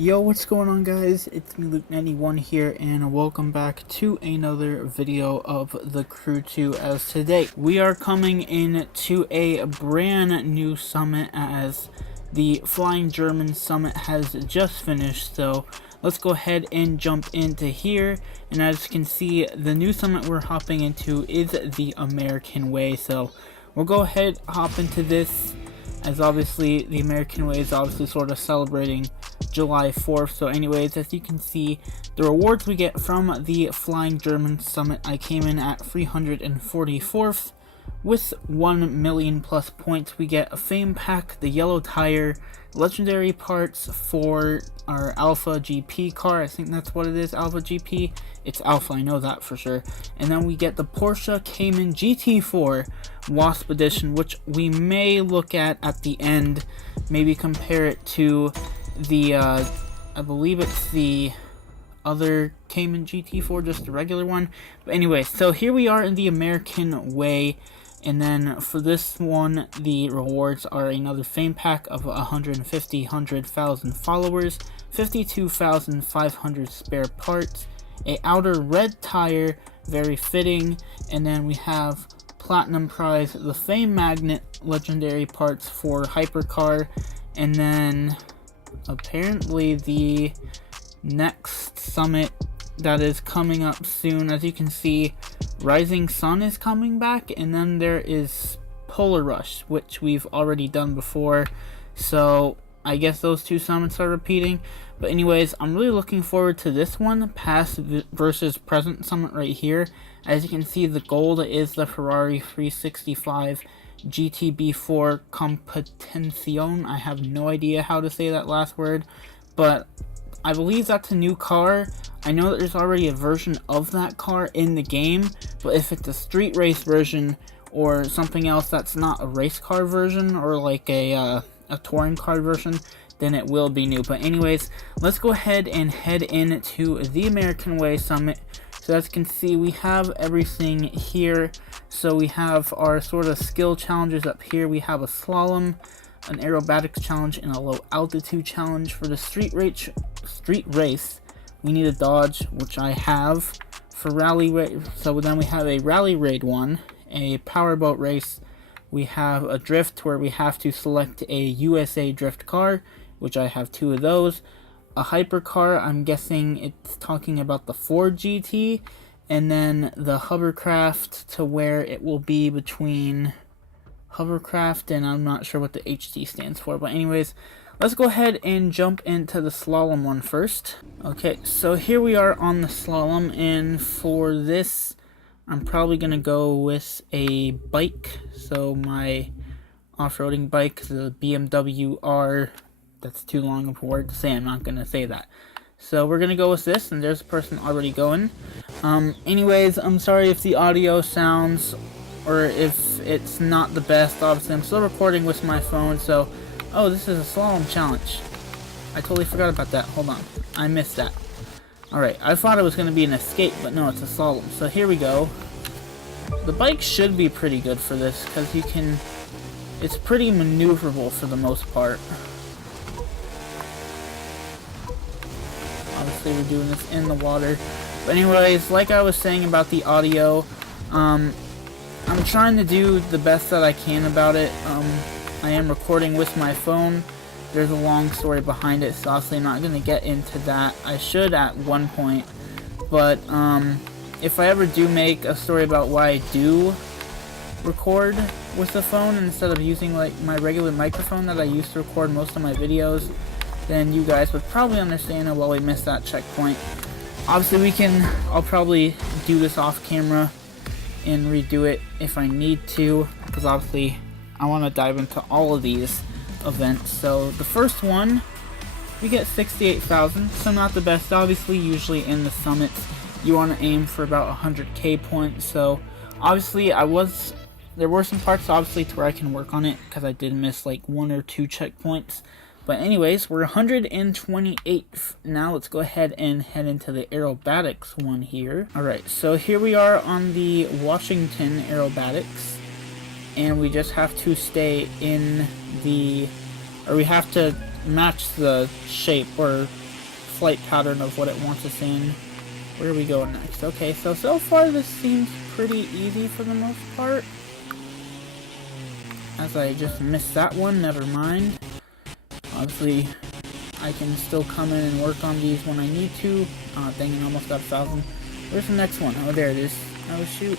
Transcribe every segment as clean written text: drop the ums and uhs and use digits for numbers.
Yo, what's going on, guys? It's me, Luke91 here, and welcome back to another video of the Crew 2. As today we are coming in to a brand new summit, as the Flying German Summit has just finished. So let's go ahead and jump into here. And as you can see, the new summit we're hopping into is the American Way. So we'll go ahead, hop into this, as obviously the American Way is obviously sort of celebrating July 4th. So anyways, as you can see, the rewards we get from the Flying German Summit, I came in at 344th with 1 million plus points. We get a fame pack, the yellow tire, legendary parts for our Alpha GP car. I think that's what it is, Alpha GP. It's Alpha, I know that for sure. And then we get the Porsche Cayman GT4 Wasp Edition, which we may look at the end, maybe compare it to the I believe it's the other Cayman GT4, just the regular one. But anyway, so here we are in the American Way, and then for this one the rewards are another fame pack of 150,000 followers, 52,500 spare parts, a outer red tire, very fitting, and then we have platinum prize, the fame magnet, legendary parts for Hypercar, and then apparently the next summit that is coming up soon, as you can see, Rising Sun is coming back, and then there is Polar Rush, which we've already done before, so I guess those two summits are repeating. But anyways, I'm really looking forward to this one, past versus present summit right here. As you can see, the gold is the Ferrari 365 GTB4 Competizione. I have no idea how to say that last word, but I believe that's a new car. I know that there's already a version of that car in the game, but if it's a street race version or something else that's not a race car version, or like a touring car version, then it will be new. But anyways, let's go ahead and head into the American Way Summit. So as you can see, we have everything here. So we have our sort of skill challenges up here. We have a slalom, an aerobatics challenge, and a low altitude challenge. For the street race, we need a dodge, which I have. For rally raid, so then we have a rally raid one, a powerboat race. We have a drift where we have to select a USA drift car, which I have 2 of those. A hypercar, I'm guessing it's talking about the Ford GT, and then the Hovercraft, to where it will be between Hovercraft and I'm not sure what the HT stands for. But anyways, let's go ahead and jump into the slalom one first. Okay, so here we are on the slalom, and for this I'm probably gonna go with a bike. So my off-roading bike, the BMW R. That's too long of a word to say, I'm not gonna say that. So we're gonna go with this, and there's a person already going. Anyways, I'm sorry if the audio sounds, or if it's not the best. Obviously, I'm still recording with my phone, so... Oh, this is a slalom challenge. I totally forgot about that. Hold on. I missed that. Alright, I thought it was gonna be an escape, but no, it's a slalom. So here we go. The bike should be pretty good for this, because you can... It's pretty maneuverable for the most part. Obviously, we're doing this in the water. But anyways, like I was saying about the audio, I'm trying to do the best that I can about it. I am recording with my phone. There's a long story behind it, so obviously I'm not going to get into that. I should at one point. But if I ever do make a story about why I do record with the phone instead of using like my regular microphone that I used to record most of my videos, then you guys would probably understand why we missed that checkpoint. Obviously I'll probably do this off camera and redo it if I need to, because obviously I want to dive into all of these events. So the first one, we get 68,000, so not the best. Obviously, usually in the summits you want to aim for about 100k points. So obviously there were some parts obviously to where I can work on it, because I did miss like 1 or 2 checkpoints. But anyways, we're 128th. Now let's go ahead and head into the aerobatics one here. Alright, so here we are on the Washington aerobatics. And we just have to stay in the... or we have to match the shape, or flight pattern of what it wants us in. Where are we going next? Okay, so far this seems pretty easy for the most part. As I just missed that one, never mind. Obviously, I can still come in and work on these when I need to. Oh, dang it, almost got 1,000. Where's the next one? Oh, there it is. Oh, shoot.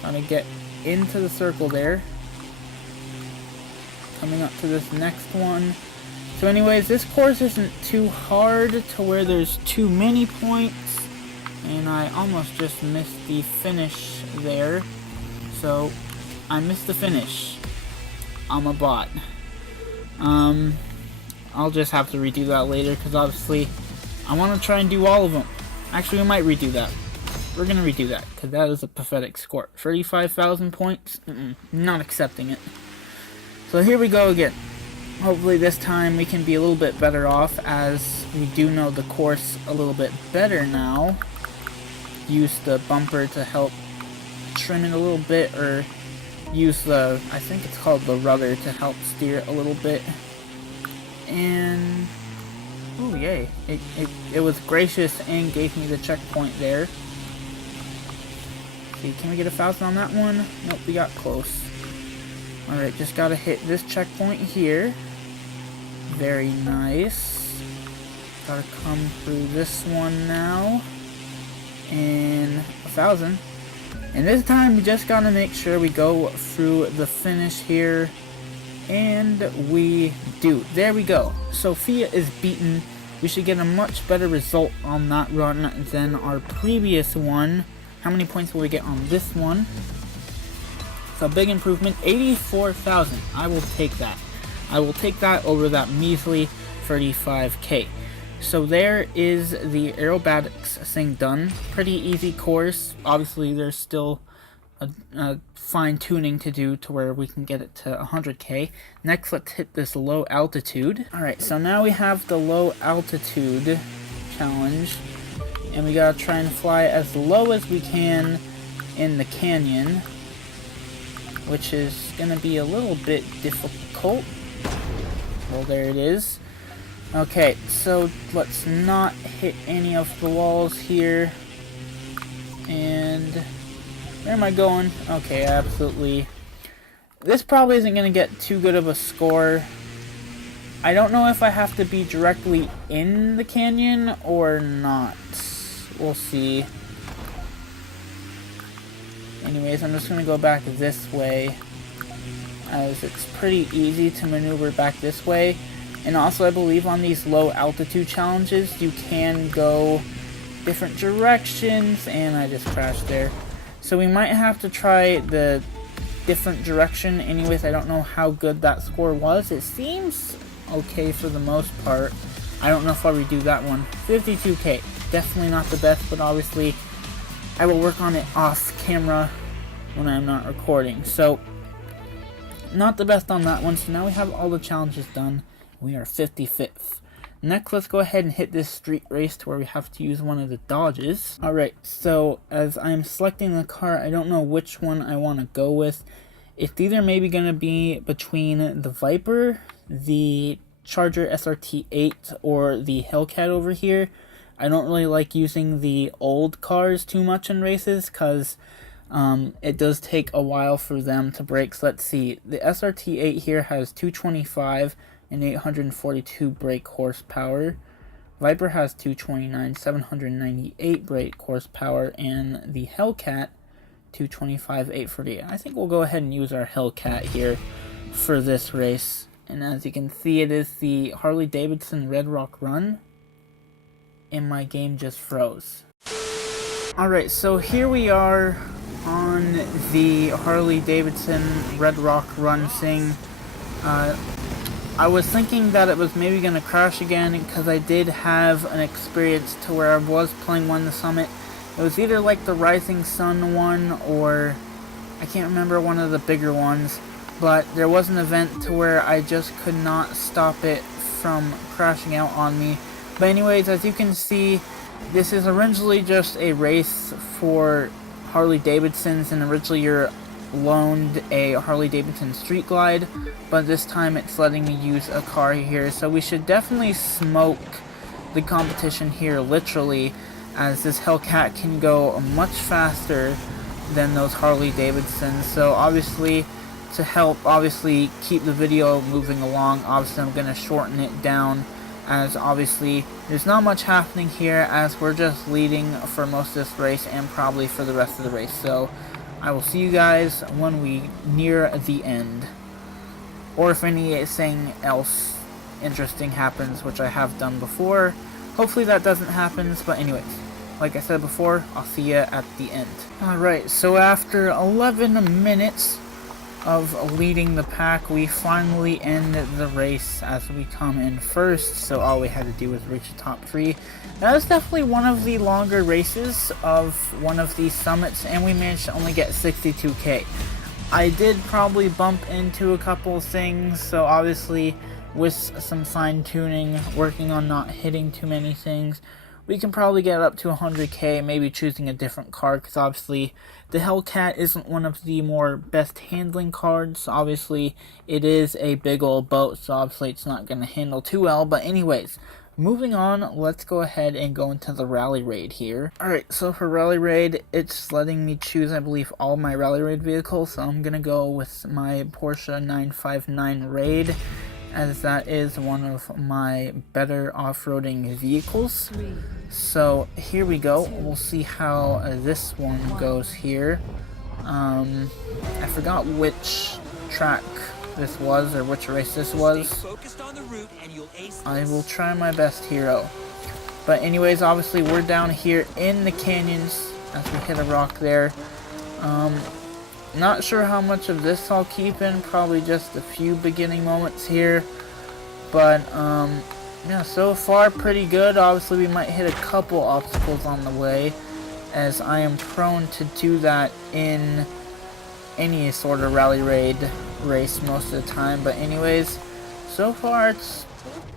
Trying to get into the circle there. Coming up to this next one. So anyways, this course isn't too hard to where there's too many points. And I almost just missed the finish there. So, I missed the finish. I'm a bot. I'll just have to redo that later, because obviously I want to try and do all of them. Actually, we might redo that. We're going to redo that, because that is a pathetic score. 35,000 points? Not accepting it. So here we go again. Hopefully this time we can be a little bit better off, as we do know the course a little bit better now. Use the bumper to help trim it a little bit, or use the, I think it's called the rudder, to help steer it a little bit. And oh yay, it was gracious and gave me the checkpoint there. See, can we get 1,000 on that one? Nope, we got close. Alright, just gotta hit this checkpoint here. Very nice. Gotta come through this one now. And 1,000. And this time we just gotta make sure we go through the finish here. And we do. There we go. Sophia is beaten. We should get a much better result on that run than our previous one. How many points will we get on this one? So big improvement. 84,000. I will take that. I will take that over that measly 35k. So there is the aerobatics thing done. Pretty easy course. Obviously there's still a fine-tuning to do to where we can get it to 100k. Next, let's hit this low altitude. Alright, so now we have the low altitude challenge, and we gotta try and fly as low as we can in the canyon, which is gonna be a little bit difficult. Well, there it is. Okay, so let's not hit any of the walls here. And where am I going? Okay, absolutely. This probably isn't going to get too good of a score. I don't know if I have to be directly in the canyon or not. We'll see. Anyways, I'm just going to go back this way, as it's pretty easy to maneuver back this way. And also, I believe on these low altitude challenges, you can go different directions, and I just crashed there. So we might have to try the different direction. Anyways, I don't know how good that score was. It seems okay for the most part. I don't know if I'll redo that one. 52k. Definitely not the best, but obviously I will work on it off camera when I'm not recording. So, not the best on that one. So now we have all the challenges done. We are 55th. Next, let's go ahead and hit this street race to where we have to use one of the dodges. Alright, so as I'm selecting the car, I don't know which one I want to go with. It's either maybe going to be between the Viper, the Charger SRT8, or the Hellcat over here. I don't really like using the old cars too much in races, because it does take a while for them to break. So let's see, the SRT8 here has 225 and 842 brake horsepower. Viper has 229, 798 brake horsepower, and the Hellcat 225, 848. I think we'll go ahead and use our Hellcat here for this race. And as you can see, it is the Harley Davidson Red Rock Run, and my game just froze. Alright, so here we are on the Harley Davidson Red Rock Run thing. I was thinking that it was maybe going to crash again, because I did have an experience to where I was playing one the summit. It was either like the Rising Sun one, or I can't remember, one of the bigger ones. But there was an event to where I just could not stop it from crashing out on me. But anyways, as you can see, this is originally just a race for Harley Davidsons, and originally you're loaned a Harley Davidson Street Glide, but this time it's letting me use a car here, so we should definitely smoke the competition here literally, as this Hellcat can go much faster than those Harley Davidsons. So obviously, to help keep the video moving along, obviously I'm going to shorten it down, as obviously there's not much happening here, as we're just leading for most of this race and probably for the rest of the race. So I will see you guys when we near the end, or if anything else interesting happens, which I have done before. Hopefully that doesn't happen, but anyways, like I said before, I'll see you at the end. Alright, so after 11 minutes of leading the pack, we finally end the race as we come in first. So all we had to do was reach the top 3. That was definitely one of the longer races of one of these summits, and we managed to only get 62k. I did probably bump into a couple things, so obviously with some fine tuning, working on not hitting too many things, we can probably get up to 100k, maybe choosing a different card, because obviously the Hellcat isn't one of the more best handling cards. Obviously it is a big old boat, so obviously it's not going to handle too well. But anyways, moving on, let's go ahead and go into the Rally Raid here. Alright, so for Rally Raid, it's letting me choose, I believe, all my Rally Raid vehicles, so I'm going to go with my Porsche 959 Raid, as that is one of my better off-roading vehicles. So here we go. We'll see how this one goes here. I forgot which track this was, or which race this was. I will try my best here. But anyways, obviously we're down here in the canyons as we hit a rock there. Not sure how much of this I'll keep in, probably just a few beginning moments here. But yeah, so far pretty good. Obviously we might hit a couple obstacles on the way, as I am prone to do that in any sort of Rally Raid race most of the time. But anyways, so far it's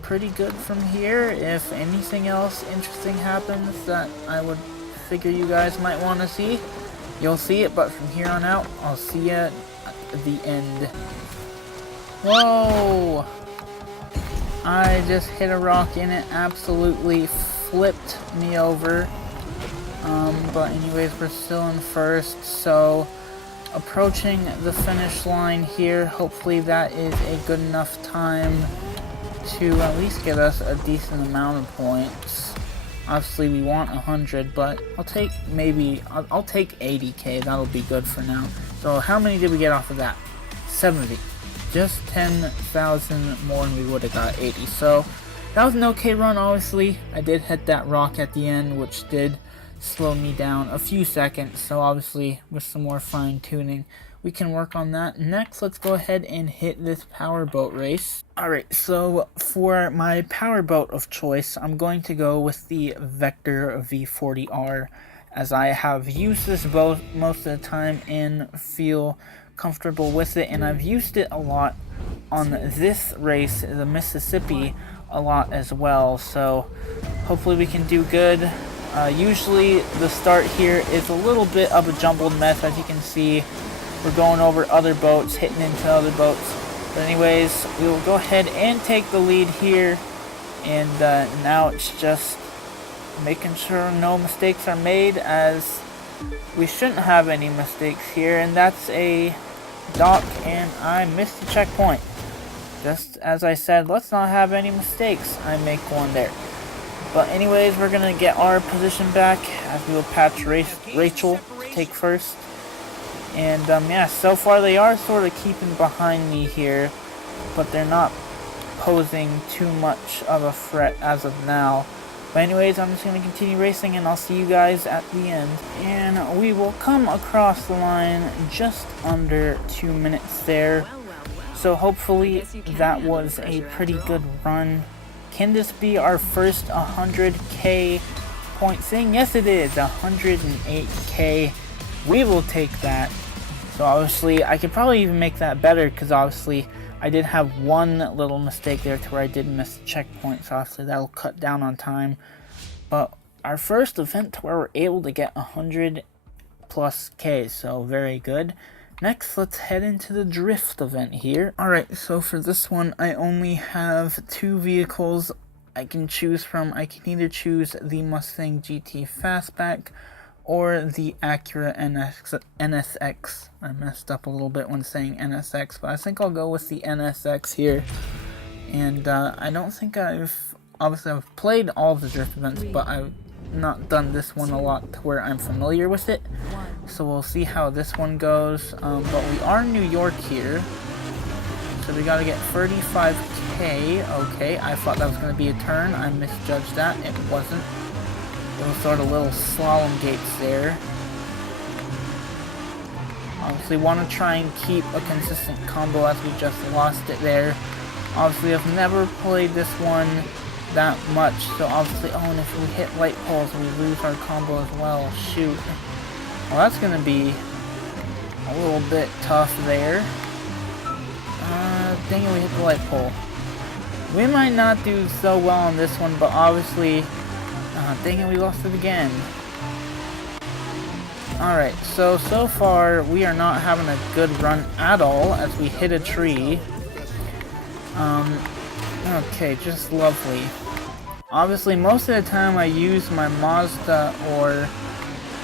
pretty good from here. If anything else interesting happens that I would figure you guys might want to see, you'll see it. But from here on out, I'll see you at the end. Whoa! I just hit a rock and it absolutely flipped me over. But anyways, we're still in first, so approaching the finish line here. Hopefully that is a good enough time to at least get us a decent amount of points. Obviously we want 100, but I'll take I'll take 80k. That'll be good for now. So how many did we get off of that? 70. Just 10,000 more and we would have got 80. So that was an okay run. Obviously I did hit that rock at the end, which did slow me down a few seconds. So obviously with some more fine tuning we can work on that. Next, let's go ahead and hit this powerboat race. Alright, so for my powerboat of choice, I'm going to go with the Vector V40R, as I have used this boat most of the time and feel comfortable with it, and I've used it a lot on this race, the Mississippi, a lot as well. So hopefully we can do good. Usually the start here is a little bit of a jumbled mess. As you can see, we're going over other boats, hitting into other boats. But anyways, we will go ahead and take the lead here, and now it's just making sure no mistakes are made, as we shouldn't have any mistakes here. And that's a dock, and I missed the checkpoint. Just as I said, let's not have any mistakes. I make one there. But anyways, we're gonna get our position back as we will patch Rachel to take first. And yeah, so far they are sort of keeping behind me here, but they're not posing too much of a threat as of now. But anyways, I'm just going to continue racing, and I'll see you guys at the end. And we will come across the line just under 2 minutes there. So hopefully that was a pretty good run. Can this be our first 100k point thing? Yes it is, 108k. We will take that. So obviously I could probably even make that better, because obviously I did have one little mistake there to where I did miss the checkpoint, so obviously that'll cut down on time. But our first event to where we're able to get 100 plus K, so very good. Next, let's head into the drift event here. Alright, so for this one I only have 2 vehicles. I can choose from. I can either choose the Mustang GT Fastback or the Acura NSX. I messed up a little bit when saying NSX, but I think I'll go with the NSX here. And I don't think obviously I've played all the drift events, but I've not done this one a lot to where I'm familiar with it. So we'll see how this one goes. But we are in New York here, so we gotta get 35k. Okay, I thought that was gonna be a turn. I misjudged that. It wasn't. Those sort of little slalom gates there. Obviously want to try and keep a consistent combo as we just lost it there. Obviously I've never played this one that much, so obviously, oh, and if we hit light poles we lose our combo as well. Shoot. Well, that's going to be a little bit tough there. Dang it, we hit the light pole. We might not do so well on this one, but obviously, dang it, we lost it again. Alright, so far we are not having a good run at all as we hit a tree. Okay, just lovely. Obviously, most of the time I use my Mazda or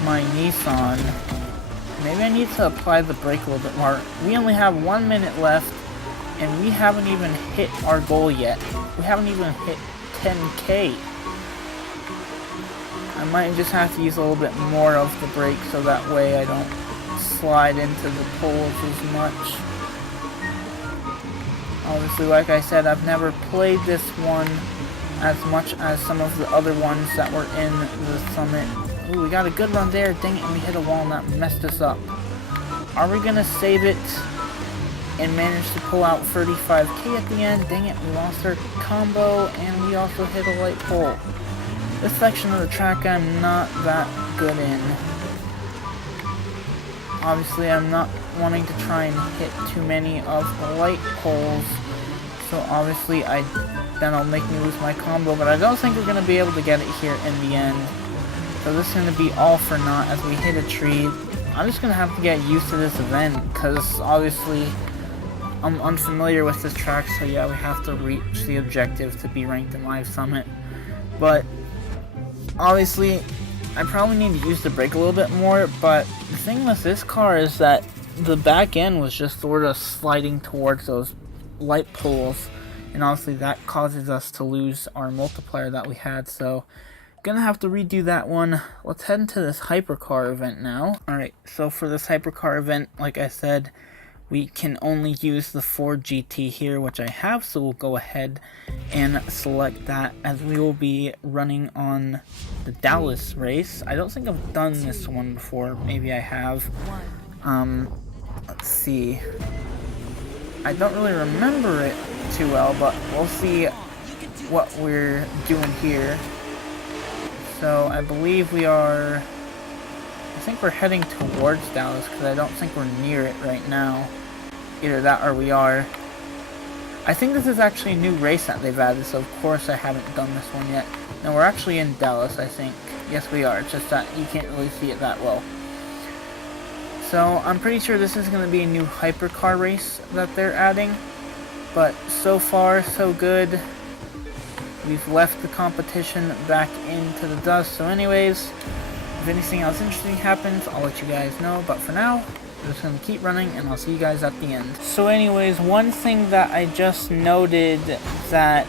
my Nissan. Maybe I need to apply the brake a little bit more. We only have 1 minute left, and we haven't even hit our goal yet. We haven't even hit 10k. I might just have to use a little bit more of the brake so that way I don't slide into the poles as much. Obviously, like I said, I've never played this one as much as some of the other ones that were in the summit. Ooh, we got a good run there. Dang it, and we hit a wall and that messed us up. Are we going to save it and manage to pull out 35k at the end? Dang it, we lost our combo and we also hit a light pole. This section of the track I'm not that good in. Obviously, I'm not wanting to try and hit too many of the light poles, so obviously that'll make me lose my combo, but I don't think we're going to be able to get it here in the end. So this is going to be all for naught as we hit a tree. I'm just going to have to get used to this event, because obviously I'm unfamiliar with this track, so yeah, we have to reach the objective to be ranked in Live Summit. But obviously, I probably need to use the brake a little bit more, but the thing with this car is that the back end was just sort of sliding towards those light poles, and obviously that causes us to lose our multiplier that we had, so gonna have to redo that one. Let's head into this Hypercar event now. Alright, so for this Hypercar event, like I said, we can only use the Ford GT here, which I have, so we'll go ahead and select that as we will be running on the Dallas race. I don't think I've done this one before. Maybe I have. Let's see. I don't really remember it too well, but we'll see what we're doing here. So I believe we are, I think we're heading towards Dallas, because I don't think we're near it right now. Either that or we are. I think this is actually a new race that they've added, so of course I haven't done this one yet. No, we're actually in Dallas, I think. Yes, we are. It's just that you can't really see it that well. So I'm pretty sure this is going to be a new Hypercar race that they're adding. But so far, so good. We've left the competition back into the dust. So anyways, if anything else interesting happens, I'll let you guys know. But for now, I'm just going to keep running, and I'll see you guys at the end. So anyways, one thing that I just noted that,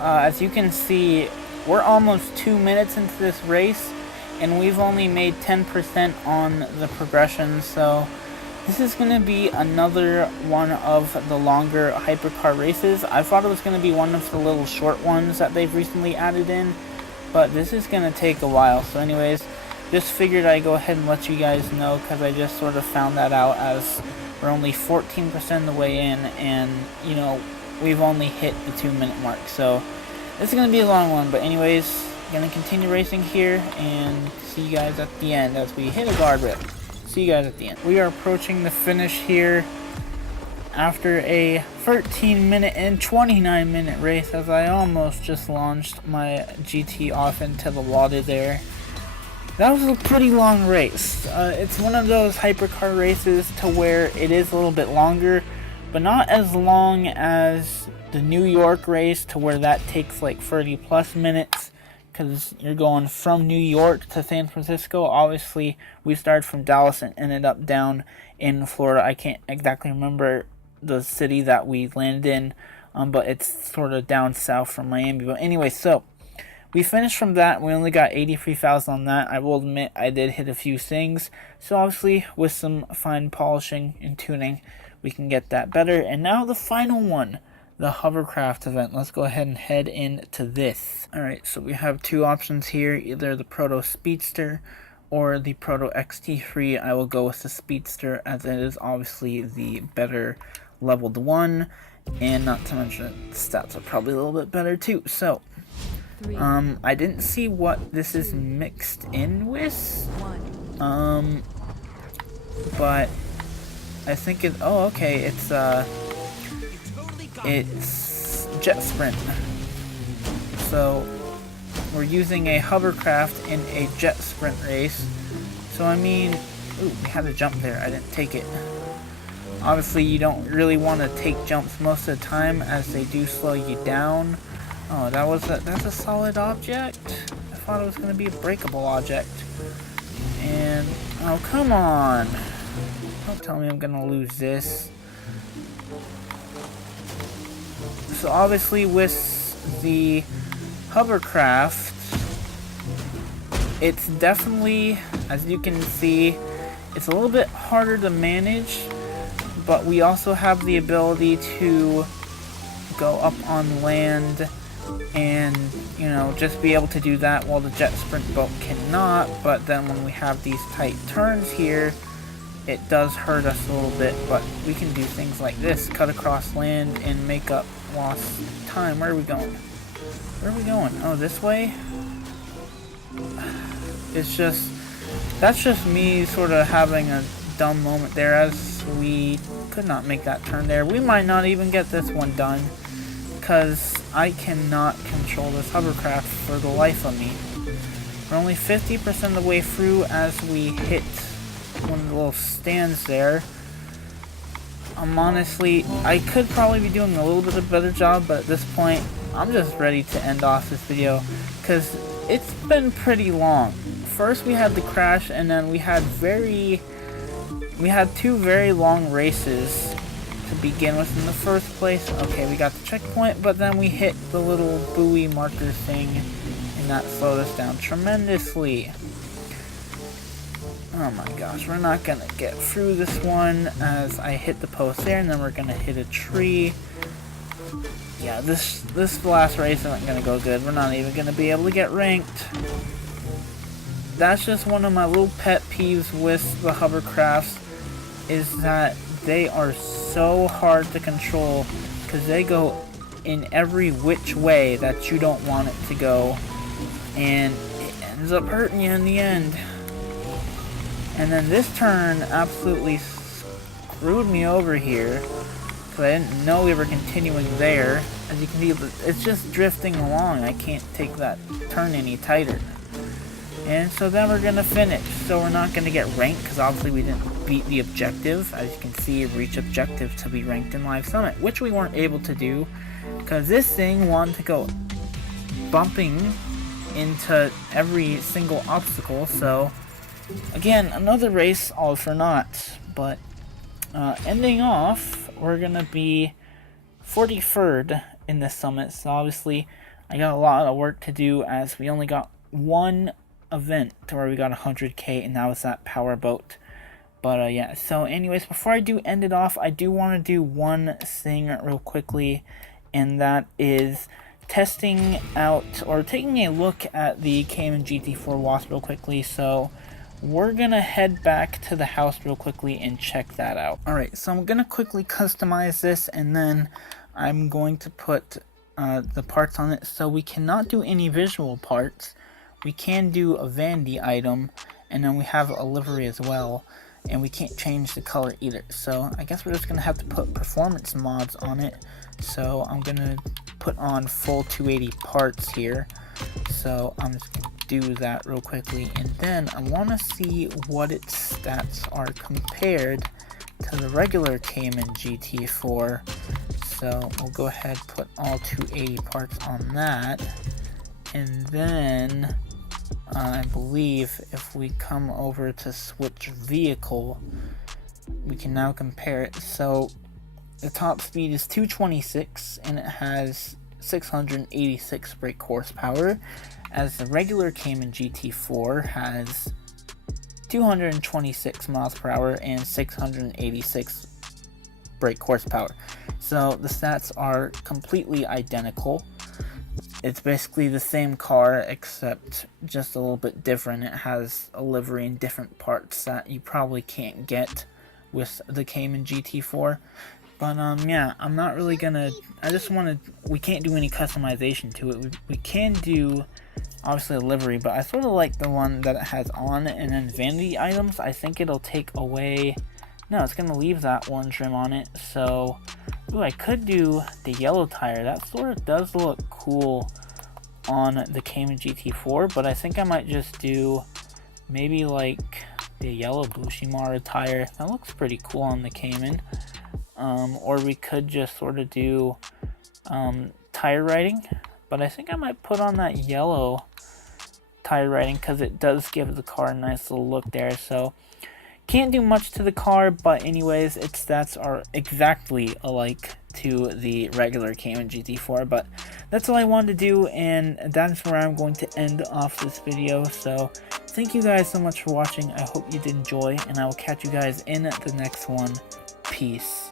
as you can see, we're almost 2 minutes into this race, and we've only made 10% on the progression. So this is going to be another one of the longer Hypercar races. I thought it was going to be one of the little short ones that they've recently added in, but this is going to take a while. So anyways, just figured I'd go ahead and let you guys know, because I just sort of found that out as we're only 14% of the way in, and, you know, we've only hit the 2 minute mark. So this is going to be a long one, but anyways, going to continue racing here, and see you guys at the end as we hit a guardrail. See you guys at the end. We are approaching the finish here after a 13-minute and 29-minute race, as I almost just launched my GT off into the water there. That was a pretty long race. It's one of those Hypercar races to where it is a little bit longer, but not as long as the New York race, to where that takes like 30 plus minutes, because you're going from New York to San Francisco. Obviously, we started from Dallas and ended up down in Florida. I can't exactly remember the city that we landed in, but it's sort of down south from Miami. But anyway, so we finished from that. We only got 83,000 on that. I will admit I did hit a few things. So obviously, with some fine polishing and tuning, we can get that better. And now the final one, the Hovercraft event. Let's go ahead and head into this. Alright, so we have two options here, either the Proto Speedster or the Proto XT3. I will go with the Speedster, as it is obviously the better leveled one, and not to mention the stats are probably a little bit better too. So I didn't see what this is mixed in with, but I think it, oh okay, it's Jet Sprint. So we're using a Hovercraft in a Jet Sprint race. So I mean, ooh, we had a jump there, I didn't take it. Obviously you don't really want to take jumps most of the time, as they do slow you down. Oh, that's a solid object? I thought it was going to be a breakable object. And, oh come on. Don't tell me I'm going to lose this. So obviously with the Hovercraft, it's definitely, as you can see, it's a little bit harder to manage, but we also have the ability to go up on land and, you know, just be able to do that, while the Jet Sprint boat cannot. But then when we have these tight turns here, it does hurt us a little bit, but we can do things like this, cut across land and make up lost time. Where are we going? Where are we going? Oh, this way? It's just, that's just me sort of having a dumb moment there, as we could not make that turn there. We might not even get this one done, because I cannot control this Hovercraft for the life of me. We're only 50% of the way through as we hit one of the little stands there. Honestly, I could probably be doing a little bit of a better job, but at this point, I'm just ready to end off this video, because it's been pretty long. First we had the crash, and then we had two very long races to begin with in the first place. Okay, we got the checkpoint, but then we hit the little buoy marker thing, and that slowed us down tremendously. Oh my gosh, we're not gonna get through this one, as I hit the post there, and then we're gonna hit a tree. Yeah, this last race isn't gonna go good. We're not even gonna be able to get ranked. That's just one of my little pet peeves with the Hovercrafts, is that they are so hard to control, because they go in every which way that you don't want it to go, and it ends up hurting you in the end. And then this turn absolutely screwed me over here, because I didn't know we were continuing there. As you can see, it's just drifting along. I can't take that turn any tighter. And so then we're going to finish. So we're not going to get ranked, because obviously we didn't beat the objective. As you can see, reach objective to be ranked in Live Summit, which we weren't able to do, because this thing wanted to go bumping into every single obstacle. So again, another race all for naught. But ending off, we're going to be 43rd in this summit. So obviously I got a lot of work to do, as we only got one event to where we got 100k, and that was that power boat. But yeah, so anyways, before I do end it off, I do want to do one thing real quickly, and that is testing out, or taking a look at the Cayman GT4 Wasp real quickly. So we're gonna head back to the house real quickly and check that out. Alright, so I'm gonna quickly customize this, and then I'm going to put the parts on it. So we cannot do any visual parts. We can do a vanity item, and then we have a livery as well, and we can't change the color either. So I guess we're just gonna have to put performance mods on it. So I'm gonna put on full 280 parts here. So I'm just gonna do that real quickly, and then I want to see what its stats are compared to the regular Cayman GT4. So we'll go ahead and put all 280 parts on that. And then I believe if we come over to switch vehicle, we can now compare it. So the top speed is 226 and it has 686 brake horsepower, as the regular Cayman GT4 has 226 miles per hour and 686 brake horsepower. So the stats are completely identical. It's basically the same car except just a little bit different. It has a livery and different parts that you probably can't get with the Cayman GT4. But yeah, I'm not really gonna, we can't do any customization to it. We can do obviously a livery, but I sort of like the one that it has on. And then vanity items, I think it'll take away, no, it's gonna leave that orange rim on it. So ooh, I could do the yellow tire. That sort of does look cool on the Cayman GT4, but I think I might just do maybe like the yellow Bushimara tire. That looks pretty cool on the Cayman. Or we could just sort of do tire riding, but I think I might put on that yellow tire riding because it does give the car a nice little look there. So can't do much to the car, but anyways, its stats are exactly alike to the regular Cayman GT4. But that's all I wanted to do, and that's where I'm going to end off this video. So thank you guys so much for watching. I hope you did enjoy, and I will catch you guys in the next one. Peace.